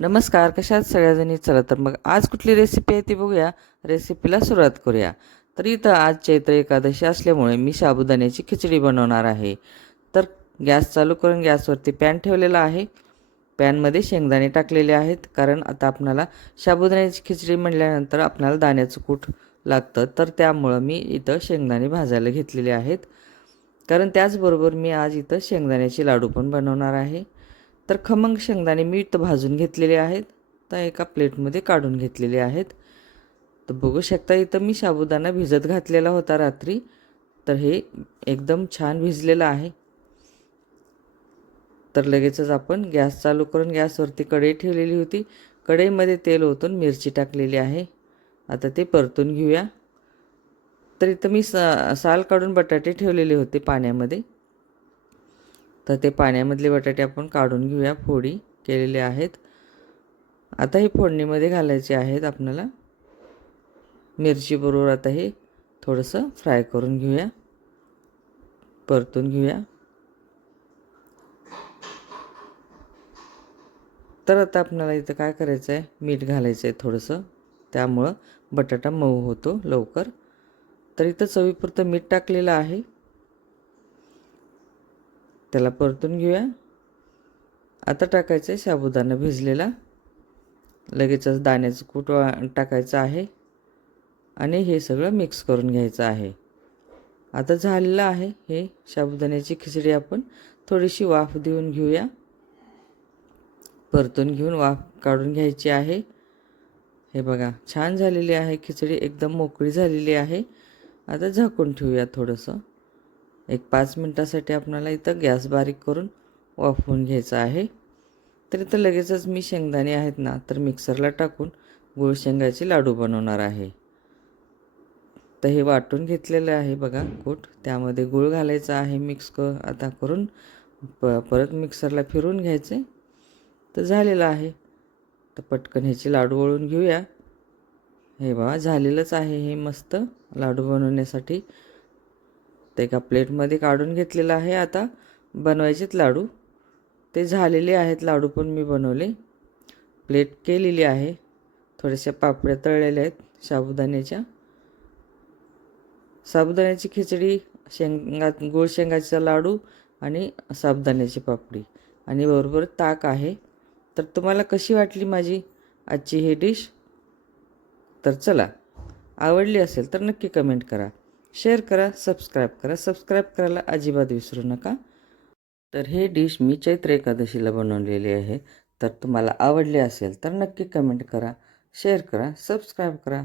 नमस्कार, कशा आहात सगळ्याजणी? चला तर मग आज कुठली रेसिपी आहे ती बघूया. रेसिपीला सुरुवात करूया. तर इथं आज चैत्र एकादशी असल्यामुळे मी साबुदाण्याची खिचडी बनवणार आहे. तर गॅस चालू करून गॅसवरती पॅन ठेवलेला आहे. पॅनमध्ये शेंगदाणे टाकलेले आहेत, कारण आता आपणाला साबुदाण्याची खिचडी म्हटल्यानंतर आपणाला दाण्याचं कूट लागतं. तर त्यामुळं मी इथं शेंगदाणे भाजायला घेतलेले आहेत. कारण त्याचबरोबर मी आज इथं शेंगदाण्याचे लाडू पण बनवणार आहे. तर खमंग शेंगदाणे मी इथं भाजून घेतलेले आहेत. तर एका प्लेटमध्ये काढून घेतलेले आहेत. तर बघू शकता इथं मी साबुदाणा भिजत घातलेला होता रात्री. तर हे एकदम छान भिजलेलं आहे. तर लगेचच आपण गॅस चालू करून गॅसवरती कढई ठेवलेली होती. कढईमध्ये तेल ओतून मिरची टाकलेली आहे. आता ते परतून घेऊया. तर इथं मी साल काढून बटाटे ठेवलेले होते पाण्यामध्ये. तर ते पाण्यामधले बटाटे आपण काढून घेऊया. फोडी केलेले आहेत. आता हे फोडणीमध्ये घालायचे आहेत आपल्याला. मिरचीबरोबर आता हे थोडंसं फ्राय करून घेऊया, परतून घेऊया. तर आता आपल्याला इथं काय करायचं आहे, मीठ घालायचं आहे थोडंसं, त्यामुळं बटाटा मऊ होतो लवकर. तर इथं चवीपुरतं मीठ टाकलेलं आहे. त्याला परतून घेऊया. आता टाकायचं आहे साबुदाणा भिजलेला. लगेचच दाण्याचं कूट टाकायचं आहे आणि हे सगळं मिक्स करून घ्यायचं आहे. आता झालेलं आहे हे साबुदाण्याची खिचडी. आपण थोडीशी वाफ देऊन घेऊया. परतून घेऊन वाफ काढून घ्यायची आहे. हे बघा, छान झालेली आहे खिचडी, एकदम मोकळी झालेली आहे. आता झाकून ठेवूया थोडंसं. एक 5 मिनटासाठी आपल्याला इथं गॅस बारीक करून वाफवून घ्यायचं आहे. तर इथं लगेचच मी शेंगदाणे आहेत ना, तर मिक्सरला टाकून गूळ शेंगाचे लाडू बनवणार आहे. तर हे वाटून घेतलेलं आहे बघा कूट. त्यामध्ये गूळ घालायचा आहे. मिक्स आता करून परत मिक्सरला फिरून घ्यायचे. तर झालेलं आहे. तर पटकन ह्याचे लाडू वळून घेऊया. हे बघा, झालेलंच आहे हे मस्त लाडू बनवण्यासाठी. ते एका प्लेटमध्ये काढून घेतलेलं आहे. आता बनवायचेत लाडू. ते झालेले आहेत लाडू पण मी बनवले. प्लेट केलेली आहे. थोड्याशा पापड्या तळलेल्या आहेत साबुदाण्याची खिचडी, गूळ शेंगाचा लाडू आणि साबुदाण्याची पापडी आणि बरोबर ताक आहे. तर तुम्हाला कशी वाटली माझी आजची ही डिश? तर चला, आवडली असेल तर नक्की कमेंट करा, शेअर करा, सबस्क्राईब करा. सबस्क्राईब करायला अजिबात विसरू नका. तर हे डिश मी चैत्र एकादशीला बनवलेली आहे. तर तुम्हाला आवडली असेल तर नक्की कमेंट करा, शेअर करा, सबस्क्राईब करा.